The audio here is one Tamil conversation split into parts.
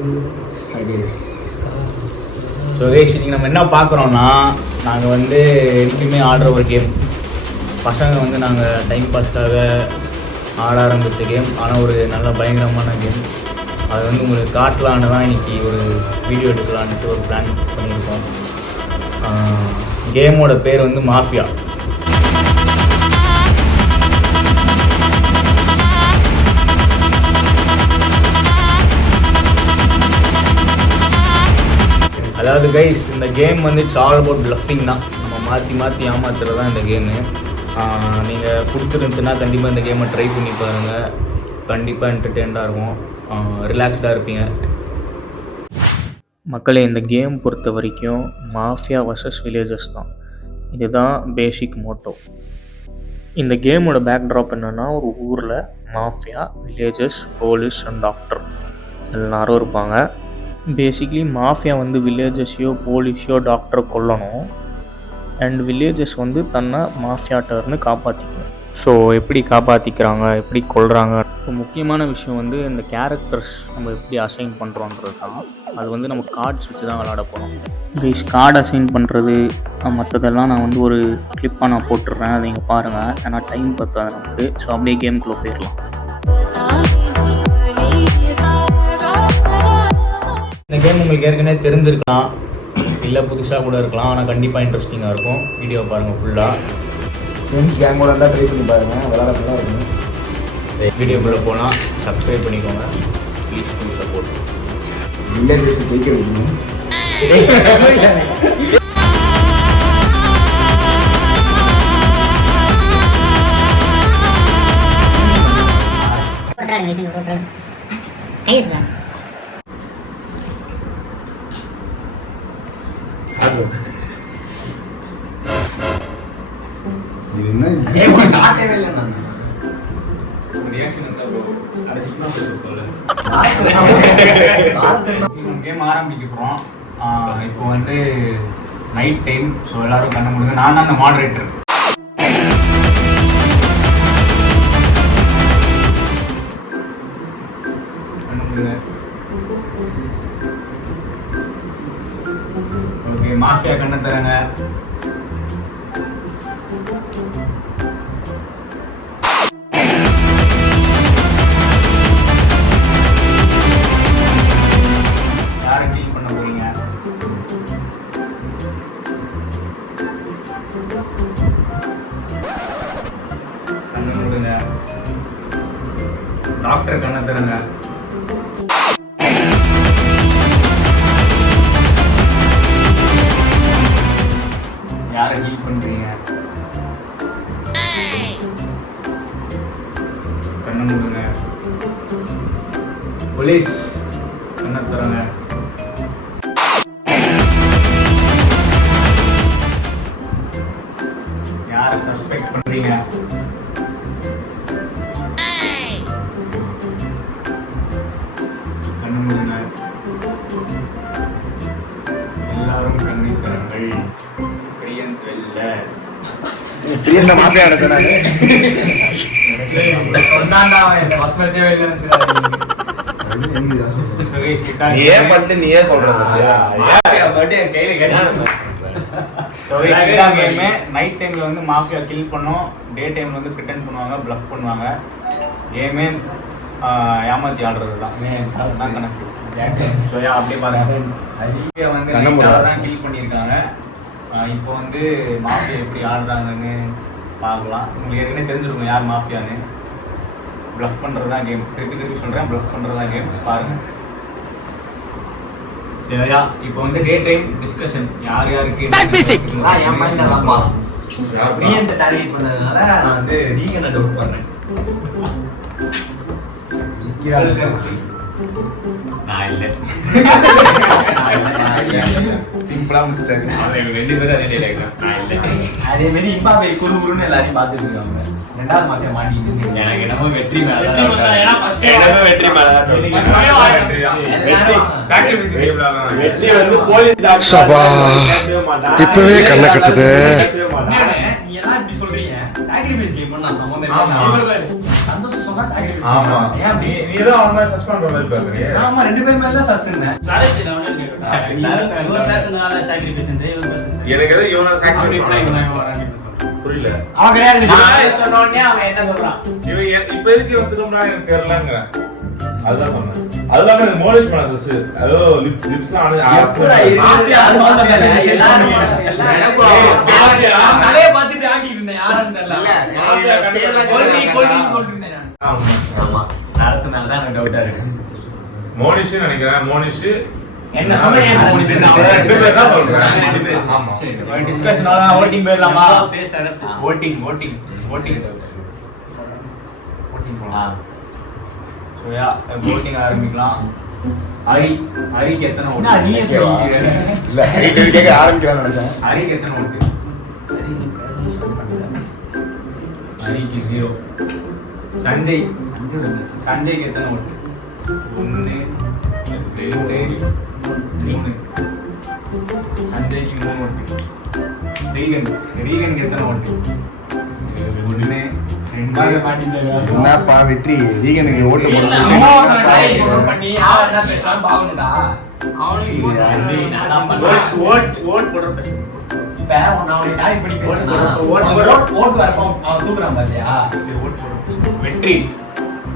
ஸோ கைஸ் இன்றைக்கி நம்ம என்ன பார்க்குறோன்னா, நாங்கள் வந்து என்றைக்குமே ஆடுற ஒரு கேம். பசங்க வந்து நாங்கள் டைம் பாஸ்க்காக ஆட ஆரம்பித்த கேம். ஆனால் ஒரு நல்ல பயங்கரமான கேம். அது வந்து உங்களுக்கு காட்டலான்னு தான் இன்றைக்கி ஒரு வீடியோ எடுக்கலான்ட்டு ஒரு பிளான் பண்ணியிருக்கோம். கேமோட பேர் வந்து மாஃபியா. அதாவது கைஸ், இந்த கேம் வந்து இட்ஸ் ஆல் அபவுட் பிளஃபிங் தான். நம்ம மாற்றி ஏமாத்துறது தான் இந்த கேமு. நீங்கள் பிடிச்சிருந்துச்சுன்னா கண்டிப்பாக இந்த கேமை ட்ரை பண்ணி பாருங்கள். கண்டிப்பாக என்டர்டெயின்டாக இருக்கும், ரிலாக்ஸ்டாக இருப்பீங்க. மக்களே, இந்த கேம் பொறுத்த வரைக்கும் மாஃபியா வர்சஸ் வில்லேஜஸ் தான். இதுதான் பேசிக் மோட்டோ. இந்த கேமோட பேக்ட்ராப் என்னென்னா, ஒரு ஊரில் mafia, villages, police and doctor எல்லாரும் இருப்பாங்க. பேசிக்லி மாஃபியா வந்து வில்லேஜஸையோ போலீஸையோ டாக்டரை கொல்லணும், அண்ட் வில்லேஜஸ் வந்து தன்னை மாஃபியாட்டர்னு காப்பாற்றிக்கணும். ஸோ எப்படி காப்பாற்றிக்கிறாங்க, எப்படி கொல்கிறாங்க. இப்போ முக்கியமான விஷயம் வந்து இந்த கேரக்டர்ஸ் நம்ம எப்படி அசைன் பண்ணுறோன்றது தான். அது வந்து நம்ம கார்ட்ஸ் வச்சு தான் விளாட போகிறோம். ப்ளீஸ் கார்டு அசைன் பண்ணுறது மற்றதெல்லாம் நான் வந்து ஒரு கிளிப்பாக நான் போட்டுடுறேன், அதை நீங்கள் பாருங்கள். ஏன்னா டைம் பத்தாது நமக்கு. ஸோ அப்படியே கேமுக்குள்ளே போயிடலாம். இந்த கேம் உங்களுக்கு ஏற்கனவே தெரிஞ்சிருக்கலாம், இல்லை புதுசாக கூட இருக்கலாம். ஆனால் கண்டிப்பாக இன்ட்ரெஸ்டிங்காக இருக்கும். வீடியோ பாருங்கள் ஃபுல்லாக. ஃப்ரெண்ட்ஸ் கேங்கோட இருந்தால் ட்ரை பண்ணி பாருங்கள், விளாட ஃபுல்லாக இருக்கும். வீடியோக்குள்ளே போனால் சப்ஸ்கிரைப் பண்ணிக்கோங்க. Please full support. வில்லேஜஸ் ஜெயிக்க வைக்கணும். இது என்ன கேம் ஆரம்பிக்க போகிறோம். இப்போ வந்து நைட் டைம். ஸோ எல்லாரும் கண்ண முடியுங்க. நான் தான் அந்த மாடரேட்டர். கண்ண முடியுங்க. ஓகே, மாஃபியா கண்ண தரங்க. டாக்டர் கண்ண தருங்க. யாரை ஹீல் பண்றீங்க? கண்ண மூடுங்க. போலீஸ் கண்ண தருங்க. யாரை சஸ்பெக்ட் பண்றீங்க? எல்லாரும் கண்ணை தரங்கள். பிரியந்த் வெல்ல. பிரியந்த மாஃபியா நடத்தினாங்க. ஏன் பட்டு நீயே சொல்ற நைட் டைம்ல வந்து மாஃபியா கில் பண்ணோம், டே டைம்ல வந்து பிரிட்டன் பண்ணுவாங்க, பிளஃப் பண்ணுவாங்க. கேமே ஏமாத்தி ஆடுறது தான் கணக்கு. அப்படியே பாருங்க, வந்து தான் கில் பண்ணியிருக்காங்க. இப்போ வந்து மாஃபியா எப்படி ஆடுறாங்கன்னு பார்க்கலாம். உங்களுக்கு ஏற்கனவே தெரிஞ்சிருக்கும் யார் மாஃபியான்னு. பிளஃப் பண்ணுறது தான் கேம். திருப்பி சொல்கிறேன், பிளஃப் பண்ணுறது தான் கேம். பாருங்கள். இப்போ வந்து டே டைம் டிஸ்கஷன். யார் யாருக்கு டார்கெட் பண்ணதுனால நான் வந்து ரீகனை டவுட் பண்ணுறேன். நான் இல்லை, சிம்பிளா முடிச்சிட்டாங்க. ரெண்டு பேரும் அதே டைலாக் தான். நான் இல்லை. அதே மாதிரி இம்பாபே குறுகுறுன்னு எல்லாரையும் பார்த்துட்டு இருக்காங்க. ரெண்டாவது மாட்டியா மாட்டிட்டு எனக்கு என்னமோ வெற்றி மேல வெற்றி வந்து போலீஸ் இப்பவே கண்ணை கட்டுது. நீ எல்லாம் இப்படி சொல்றீங்க. சாக்ரிஃபைஸ் கேம் நான் சம்பந்தம் சொன்னா சாக்ரிஃபைஸ் ஆமா ஏன் அப்படி நீ தான் அவன் மாதிரி சஸ் பண்ற மாதிரி பாக்குறியே ஆமா ரெண்டு பேர் மேல தான் சஸ்ன்னேன் எனக்கு எது இவனை சாக்ரிஃபைஸ் புரியல அவன் கிடையாது சொன்ன உடனே அவன் என்ன சொல்றான்? இவன் இப்ப எதுக்கு வந்துட்டோம்னா எனக்கு தெரியலங்கறேன் அதுதான் சொன்னேன் அதெல்லாம் எனக்கு மோலேஜ் பண்ண சஸ் அதோ லிப்ஸ்லாம் நிறைய பார்த்துட்டு ஆகிட்டு இருந்தேன் யாருன்னு தெரியல சொல்லிட்டு ஆமா சரத்து மேல தான் எனக்கு டவுட்டா இருக்கு. மோனிஷ் நினைக்கிறேன் மோனிஷ் என்ன சமயம் ரெண்டு பேர் தான் சொல்றேன் ரெண்டு பேர் ஆமா சரி டிஸ்கஷன் ஆனா வோட்டிங் போயிடலாமா வோட்டிங் சோயா வோட்டிங் ஆரம்பிக்கலாம். ஹரிக்கு எத்தனை என்ன நீ ஓட்டு? இல்ல ஹரிட்டு கேட்க ஆரம்பிக்கிறான்னு நினைச்சேன். ஹரிக்கு எத்தனை ஓட்டு? ஹரிக்கு 0. சஞ்சய்க்கு எத்தனை ஓட்டு? 1 2 3. சஞ்சய்க்கு 3 ஓட்டு. ரீகனுக்கு எத்தனை ஓட்டு? 1 2 என்னப்பா வெற்றி ரீகனுக்கு ஓட்டு பண்ணி யார் என்ன பேசுறான்னு பாக்கணும்டா ஓட் போடுற பிரச்சனை. இப்ப நான் அவனை டாய் பண்ணி பேசுறேன் ஓட் வரப்போ அவன் தூக்குறான் பாத்தியா வெற்றி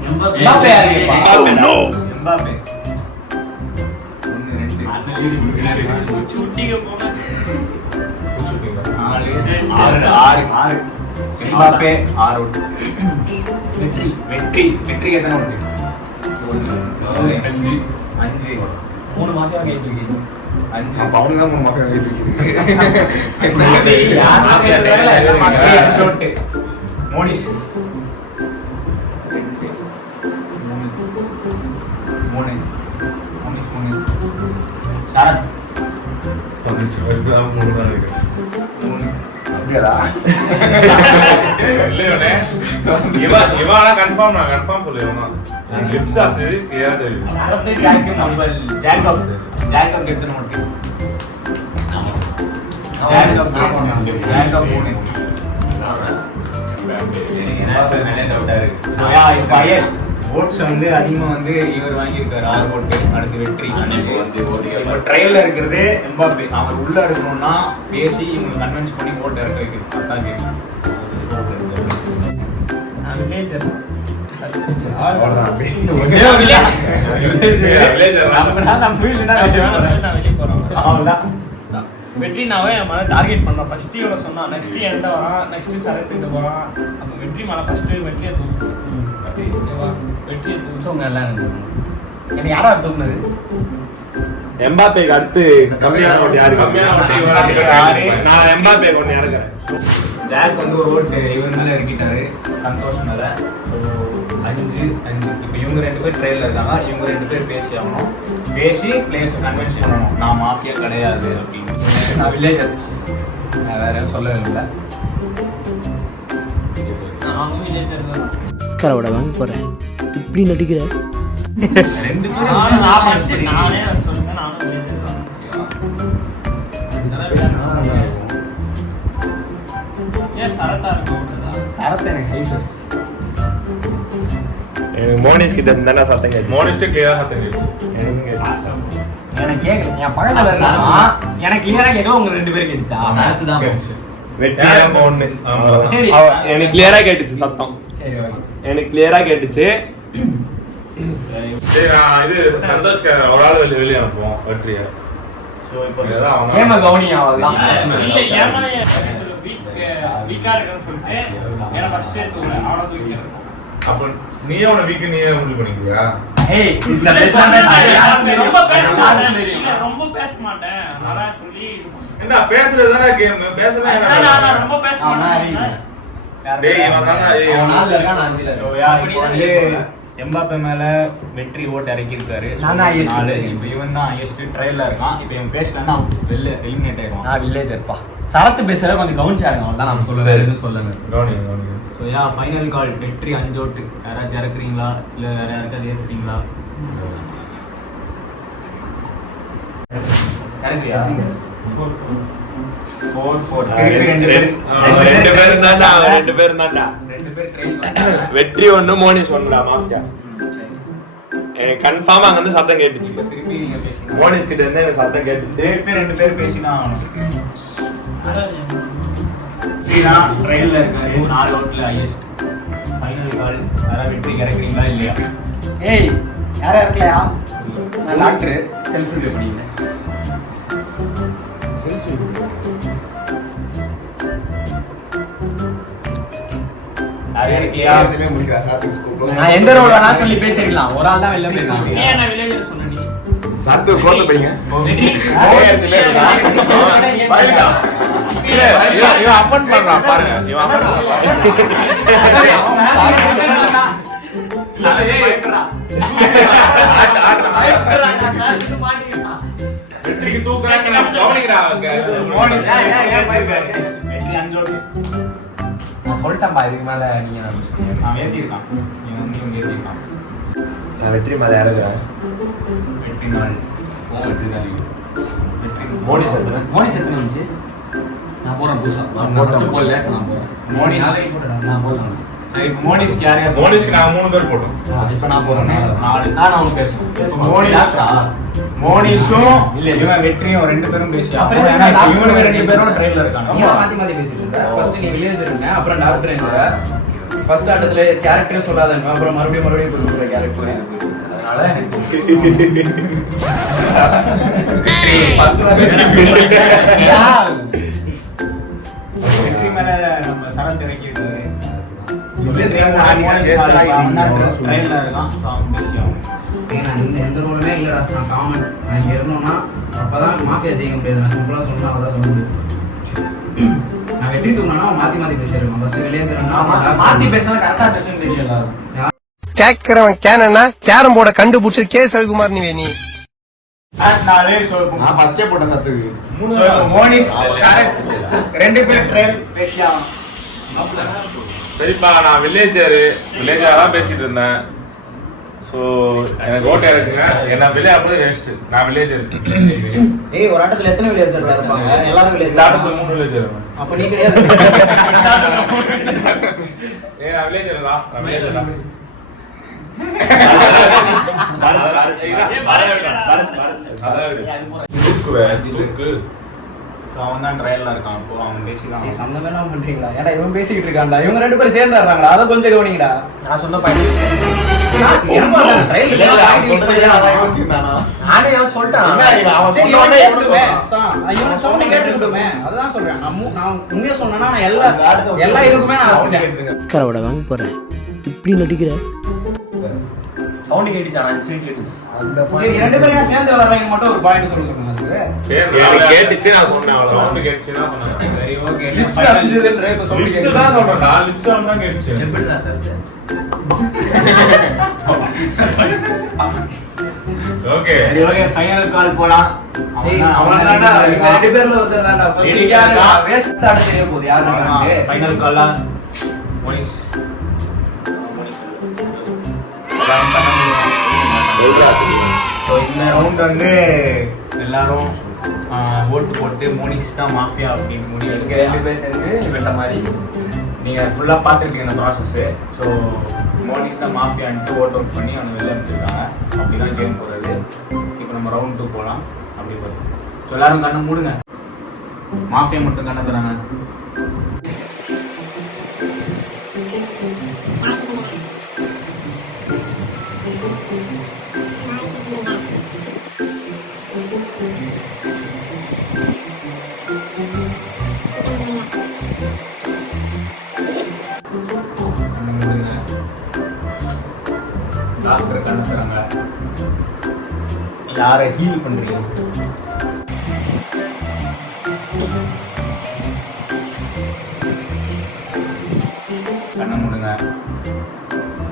எம்பாப்பே யாருப்பா எம்பாப்பே 1 2 சூட்டிங்க போனா 6 எம்பாப்பே 6 ஓட்டு. வெற்றி எத்தனை ஓட்டு? 5 மூணு மாசம் கை தூக்கிது 5 அப்ப அவனுக்கு தான் 3 மாசம் எழுதி ஓட்டு. மோனிஷ் 3 சரத் மூணு தான் இருக்கு 3 அப்படியாடா இல்லையோனே இவனா கன்ஃபார்ம் நான் கன்ஃபார்ம் சொல்லுவேன் லிப்ஸ் ஆஃப் கிளியரா தெரியும் அடுத்து ஜாக்கு நம்ம ஜாக்கப் எத்தனை ஓட்டு? ஜாக்கப் 3. ஓட்ஸ் வந்து அதிகமா வந்து இவர் வாங்கியிருக்காரு 6 ஓட்டு. அடுத்து வெற்றி இப்போ ட்ரையல்ல இருக்கிறது எம்பாப்பே. அவர் உள்ள இருக்கணும்னா பேசி இவங்க கன்வின்ஸ் பண்ணி ஓட்டு இறக்க வைக்கிறது அதான் கேட்கும். அவ்வளவுதான் அப்படி. வெற்றினாவே என் மேலே டார்கெட் பண்ணான். ஃபர்ஸ்ட் இவனை சொன்னான், நெக்ஸ்ட் என்கிட்ட வரான், நெக்ஸ்ட் சரத்துக்கிட்ட போறான். அப்போ வெற்றி மேலே ஃபர்ஸ்ட் வெற்றியை தூக்கும். வெற்றியை தூக்கும் எல்லாம் எனக்கு யாரா தூக்குனது எம்பாப்பேக்கு அடுத்து கம்மியான ஓட்டு யாருக்கு? கம்மியான ஓட்டு இவருக்கு. நான் எம்பாப்பேக்கு ஒன்று இறக்குறேன். ஜாக் வந்து ஒரு ஓட்டு இவர் மேல இறக்கிட்டாரு சந்தோஷ் மேல. 5 இப்போ இவங்க 2 பேர் ட்ரையல்ல இருக்காங்க. இவங்க 2 பேர் பேசி ஆகணும். பேசி பிளேயர்ஸ் கன்வின்ஸ் பண்ணணும் நான் மாஃபியா கிடையாது அப்படின்னு. நான் வில்லேஜர் நான் வேற சொல்லவே இல்லை நானும் விஜய் கரவோட வாங்க போறேன் இப்படி நடிக்கிற 2 பேரும் நானே சொல்லுங்க நானும் விஜய் ஏன் சரத்தா இருக்கும் கரெக்ட் எனக்கு ஹைசஸ் எனக்கு மோனிஷ் கிட்ட இருந்தா சத்தம் கேட்கும். மோனிஷ்ட கிளியரா தெரியும் எனக்கு கேட்கல என் பக்கத்துல இருந்தா எனக்கு கிளியரா கேட்கல உங்க 2 பேரும் கேட்டுச்சா சரத்து தான் வெற்றி நம்ம ஒண்ணு. ஆமா. சரி. எனக்கு கிளியரா கேட்டுச்சு சத்தம். சரி ஓகே எனக்கு கிளியரா கேட்டுச்சு. சரி நான் இது சந்தோஷ் ஒரு ஆள் வெளியே அனுப்புவோம் வெற்றியை ஏமா கவுனி ஆவலாம் இல்ல ஏமா வீக்கா இருக்குன்னு சொல்லிட்டு ஏன்னா ஃபர்ஸ்ட் தூக்கல அவன தூக்கிறேன். அப்ப நீயே உன வீக்கு நீயே முடிவு பண்ணிக்கிறியா? ஏய் இந்த ரொம்ப பேச மாட்டேன். இல்ல ரொம்ப பேச மாட்டேன். நல்லா சொல்லி என்ன பேசுறதுதானே கேம் பேசவே நான் ரொம்ப பேச மாட்டேன். டேய் இவன் தான நாள்ல இருக்கா நான் இல்ல இப்போ வந்து எம்பாப்பே மேல வெற்றி ஓட்டு இறக்கியிருக்காரு. நான் தான் highest. 4. இப்போ இவன் தான் ஹையஸ்ட் ட்ரையல்ல இருக்கான். இப்போ இவன் பேசலன்னா வெளில எலிமினேட் ஆயிடுவான். நான் வில்லேஜர்ப்பா சரத்து பேசுற கொஞ்சம் கவுனிச்சாருங்க அவ்வளவுதான் நம்ம சொல்ல வேற எதுவும் சொல்லுங்க கவனிங்க கவனிங்க ஸோ யா ஃபைனல் கால் வெற்றி 5 ஓட்டு. யாராச்சும் இறக்குறீங்களா இல்லை வேற யாருக்காவது ஏற்றுறீங்களா? இறக்குறியா? 4 4 ரெண்டு பேரும் தான்டா. 2 பேரும் தான்டா. 2 பேர் ட்ரெயில் வெற்றி ஒண்ணு மோனிஷ் ஒண்ணுடா மாஃபியா. எனக்கு கன்ஃபார்ம் அங்க இருந்து சத்தம் கேட்டுச்சு. திருப்பி நீங்க பேசினா மோனிஷ் கிட்ட இருந்து எனக்கு சத்தம் கேட்டுச்சு. ரெண்டு பேர் பேசினா ட்ரெயின்ல இருக்காரு 4 ஓட்டுல ஹையஸ்ட் ஃபைனல் கால். யாராவது வெற்றி கிடைக்கிறீங்களா இல்லையா? ஏய் யாரா இருக்கலையா? நான் டாக்டர் செல்ஃப் ரிவ்யூ பண்ணிக்கிறேன். யாரா இருக்கியா? நான் எந்த ரோடு வேணா சொல்லி பேசிருக்கலாம். ஒரு ஆள் தான் வெளில போயிருக்கான். ஏன் நான் வில்லேஜர் சொன்னேன் நீ? சாத்து க்ளோஸ் பைங்க இவன் அப்பன் பண்றான் பாருங்க. இவன் அப்பன் வெற்றிக்கு தூக்குறாங்க கவனிக்கிறாங்க. வெற்றி 5 ஓட்டு. நான் சொல்லிட்டேன்பா, இதுக்கு மேல நீங்க அவன் ஏத்திருக்கான். இவன் ஏத்திருக்கான். வெற்றி மேல யாருங்க? வெற்றி நாள் வெற்றி நாள் மோனிஷ் எத்தனை? மோனிஷ் எத்தனை வந்துச்சு? நான் போறேன் புதுசா. நான் போறேன். மோனிஷ் நான் போறேன். மோனிஷ் யார் யார்? மோனிஷ்க்கு நான் 3 பேர் போட்டோம். இப்ப நான் போறேன். 4. நான் அவனுக்கு பேசுவேன். மோனிஷும் இல்ல இவன் வெற்றியும் 2 பேரும் பேசி அப்புறம் இவனுக்கு 2 பேரும் ட்ரெயின்ல இருக்காங்க. மாத்தி மாத்தி பேசிட்டு இருக்க. ஃபர்ஸ்ட் நீ வில்லேஜர் இருந்த, அப்புறம் டாக்டர் இருந்த. ஃபர்ஸ்ட் ஆட்டத்துல கேரக்டர் சொல்லாதங்க, அப்புறம் மறுபடியும் இப்ப சொல்ற கேரக்டர். அதனால வெற்றி மேல நம்ம சரம் திறக்கிறது ட்ரெயின்ல இருக்கான். பேசி ஆகும். நான் எந்த ரோலுமே இல்லடா. நான் காமன். நான் இங்க இருந்தோம்னா அப்பதான் மாஃபியா ஜெயிக்க முடியாது. நான் சிம்பிளா சொன்னா அவ்வளோ சொல்ல முடியும். நான் வெற்றி தூங்கினா மாத்தி மாத்தி பேசிடுவேன். ஃபர்ஸ்ட் வில்லேஜர்னா மாத்தி பேசினா கரெக்டா பேசணும் தெரியும் எல்லாரும். கேட்கிறவன் கேனா கேரம் போர்டை கண்டுபிடிச்சு கே சவிகுமார் நீ நான் ஃபர்ஸ்டே போட்ட சத்துக்கு மோனிஷ் கரெக்ட். 2 பேர் ட்ரெயின் பேசி ஆகும். சரிப்பா, நான் வில்லேஜரா தான் பேசிட்டு இருந்தேன். ஸோ எனக்கு ஓட்டை இருக்குங்க. என்ன வில்லேஜ் அப்போ வேஸ்ட். நான் வில்லேஜர். ஏய், ஒரு ஆட்டத்துல எத்தனை வில்லேஜர் இருப்பாங்க? எல்லாரும் இந்த வில்லேஜர். ஆட்டத்தில் 3 வில்லேஜர். அப்ப நீ கிடையாது. நான் வில்லேஜர் தான். நான் வில்லேஜர் தான். அவன் தான் ட்ரெயின்ல இருக்கான். இப்போ அவன் பேசிக்கலாம். ஏய், சம்மந்தமே இல்லாம பண்றீங்களா? ஏடா இவன் பேசிக்கிட்டு இருக்கான்டா. இவங்க 2 பேரும் சேர்ந்து வர்றாங்களா? அத கொஞ்சம் கவனிங்கடா. நான் சொன்ன பாயிண்ட் எனக்கு அந்த ட்ரெயின் இல்ல. அதான் யோசிச்சுதானா நானே சொல்லிட்டேன். அவன் சரி, சொன்னோனே இவன் எப்படி சொல்றான்? இவன் சவுண்ட் கேட்டுக்கிட்டுமே. அதுதான் சொல்றேன். நான் உண்மையா சொன்னா நான் அந்த ஆட்டத்தை எல்லா இதுக்குமே நான் ஆசை. கரவடை வாங்க போறேன். இப்படி நடிக்கிற சவுண்ட் கேட்டுச்சா? நான் சவுண்ட் கேட்டுச்சு. சரி, 2 பேரும் ஏன் சேர்ந்து விளையாடுறாங்க மட்டும் ஒரு பாயிண்ட் சொல்ல சொன்னாங்க. அதுக்கு எனக்கு கேட்டுச்சு, நான் சொன்னேன் அவ்வளவு. சவுண்ட் கேட்டுச்சுன்னா பண்ணேன். சரி, ஓகே. லிப்ஸ் அசிஞ்சதுன்ற இப்ப சவுண்ட் லிப்ஸ் கேக்குது. தான் சொல்றேன்டா. லிப்ஸ் தான் கேட்டுச்சு. எப்படிடா சார்? ஓகே. சரி, ஓகே. ஃபைனல் கால் போலாம். அவன் தான்டா. இவங்க 2 பேர்ல ஒருத்தர் தான்டா. ஃபர்ஸ்ட் யாரு வேஸ்ட் ஆட தெரிய போகுது யாரு? ஃபைனல் காலா மோனிஷ். ஸோ இந்த ரவுண்ட் வந்து எல்லாரும் ஓட்டு போட்டு மோனிஷ் தான் மாஃபியா அப்படின்னு முடிவு இங்க 2 பேர் இருக்கு வெட்ட மாதிரி. நீங்கள் ஃபுல்லாக பார்த்துருக்கீங்க இந்த ப்ராசஸ்ஸு. ஸோ மோனிஷ் தான் மாஃபியான்ட்டு ஓட் அவுட் பண்ணி அவங்க வெளில அனுப்பிச்சிருக்காங்க. அப்படி தான் கேம் போகிறது. இப்போ நம்ம ரவுண்ட் 2 போகலாம். அப்படி போகிறோம். ஸோ எல்லாரும் கண்ணை மூடுங்க. மாஃபியா மட்டும் கண்ணை தராங்க. டாக்டர் கண்ணு தராங்க. யாரை ஹீல் பண்றீங்க? கண்ணை மூடுங்க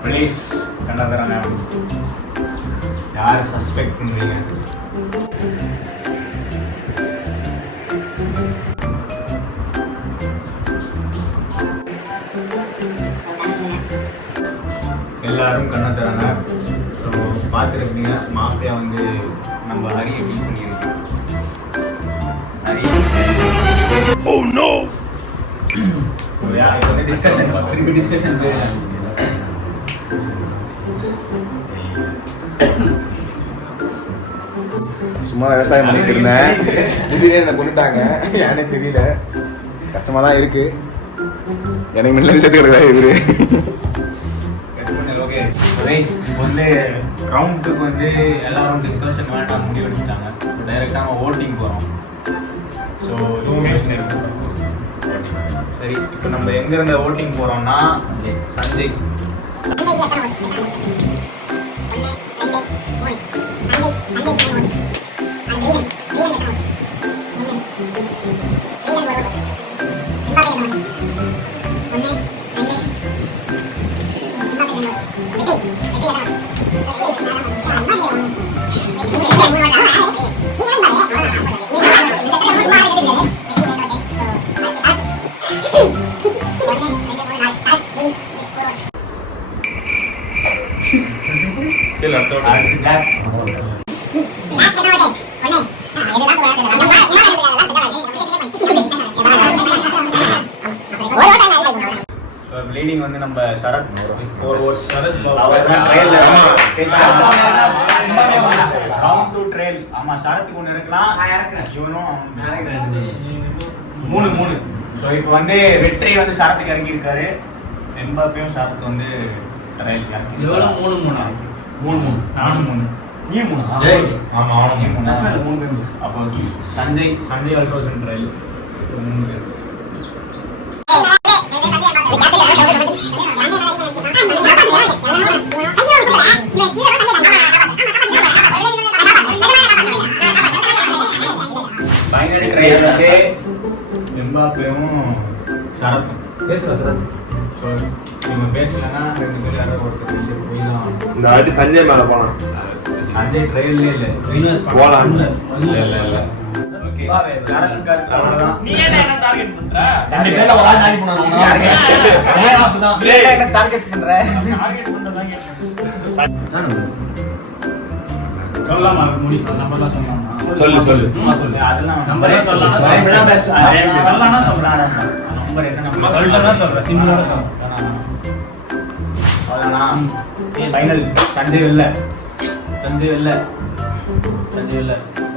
ப்ளீஸ். கண்ணை தராங்க. யாரை சஸ்பெக்ட் பண்றீங்க? எல்லாரும் கண்ணை தராங்க. ஸோ பார்த்துருக்கீங்க மாஃபியா வந்து நம்ம ஹரியை கில் பண்ணியிருக்கு. ஹரி சரியா இது வந்து டிஸ்கஷன் திருப்பி டிஸ்கஷன் போயிடலாம். சும்மா விவசாயம் பண்ணிட்டு இருந்தேன், திடீர்னு என்னை கொண்டுட்டாங்க, ஏன்னே தெரியல. கஷ்டமா தான் இருக்கு. எனக்கு முன்னாடி சேர்த்து கிடக்குறா இவரு. ஓகே ரைஸ் இப்போ வந்து ரவுண்டுக்கு வந்து எல்லாரும் டிஸ்கஷன் வேண்டாம் முடிவு எடுத்துட்டாங்க. டைரெக்டாக நம்ம ஓட்டிங் போகிறோம். ஸோ சரி இப்போ நம்ம எங்கேருந்து ஓட்டிங் போகிறோம்னா சஞ்சய் லீடிங் வந்து நம்ம சரத் ரவுண்ட் டு ட்ரெயில். ஆமா சரத்துக்கு ஒன்று இருக்கலாம், இவனும் 3 ஸோ இப்போ வந்து வெற்றி வந்து சரத்துக்கு இறங்கி இருக்காரு. எம்பாப்பையும் சரத் வந்து ட்ரெயில் இறங்கி 3 நானும் 3 நீ 3 ஆமா அவனும் 3 அப்போ சஞ்சய் ஆல்சோ ட்ரெயில் 3 பேர். ஃபைனல் ட்ரையல் வந்து எம்பாப்பேவும் சரத்தும் பேசுறா சரத். ஸோ இவங்க பேசலன்னா 2 பேர் யாராவது ஒருத்தர் வெளியே போய் தான். இந்த வாட்டி சஞ்சய் மேல போனான். சஞ்சய் ட்ரையல்லே இல்லை போலாம். இல்ல ஓகே சரத் கார்டு அவ்வளோதான். நீ என்ன டார்கெட் பண்ற? 2 பேர்ல ஒரு ஆள் நாடி போனாங்க. அப்படிதான் என்ன டார்கெட் பண்ற? டார்கெட் பண்றதா கேக்குறேன். சொல்லலாமா முடிச்சு நம்பர்லாம் சொல்லலாமா? சொல்லு சும்மா சொல்லு. அதெல்லாம் நம்பரே சொல்லலாம். சொல்லலாம்னா சொல்றேன். நம்பர் என்ன சும்மா நம்பர் சொல்லலாம் சொல்றேன். சிம்பிளா சொல்றேன். அவ்வளோதானா? ஃபைனல் சஞ்சய் இல்லை.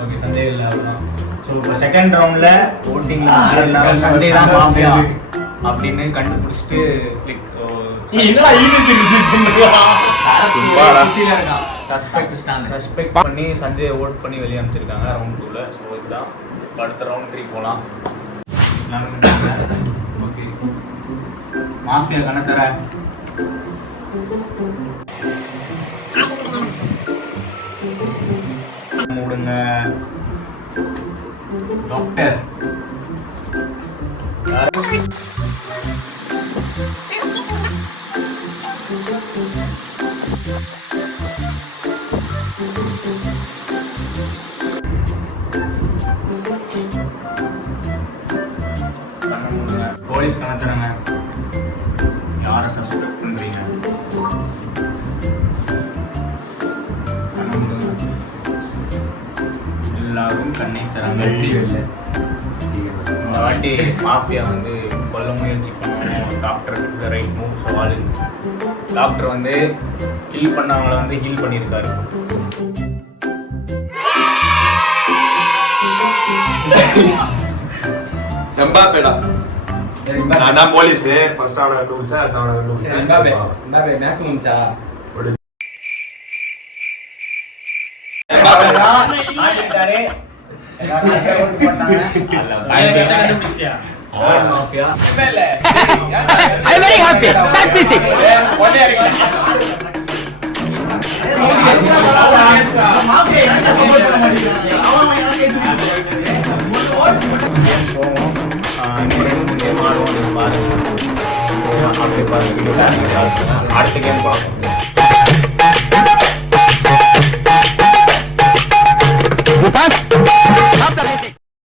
ஓகே சஞ்சய் இல்லை அவ்வளோதான். ஸோ இப்போ செகண்ட் ரவுண்டில் ஓட்டிங்கில் எல்லாரும் சஞ்சய் தான் மாஃபியா அப்படின்னு கண்டுபிடிச்சிட்டு லைக் என்னடா சஸ்பெக்ட் பண்ணி சஞ்சயை ஓட் பண்ணி வெளியே அனுப்பிச்சிருக்காங்க ரவுண்ட் 2ல. ஸோ இதுதான் இப்போ அடுத்த ரவுண்ட் 3 போகலாம். ஓகே மாஃபியா கணத்தர மூடுங்க. டாக்டர் போலீஸ் கணத்துறாங்க. யாரை சஸ்பெக்ட் பண்றீங்க? எல்லாரும் கண்ணை தராங்க. இந்த வாட்டி மாஃபியா வந்து கொல்ல முயற்சி பண்ணணும். டாக்டருக்கு ரைட் மூவ். சவால் டாக்டர் வந்து கில் பண்ணவங்கள வந்து ஹீல் பண்ணியிருக்காரு. எம்பாப்பேடா. நான் போலீஸ் ஃபர்ஸ்ட் அவனை கண்டுபிடிச்சா அவனை கண்டுபிடிச்சா எம்பாப்பே மேட்ச் முடிஞ்சா ஆடிட்டாரே. கண்டுபிடிச்சியா? Mafia I'm very happy. Start music. அடுத்த கேம் பார்ப்போம். Upas.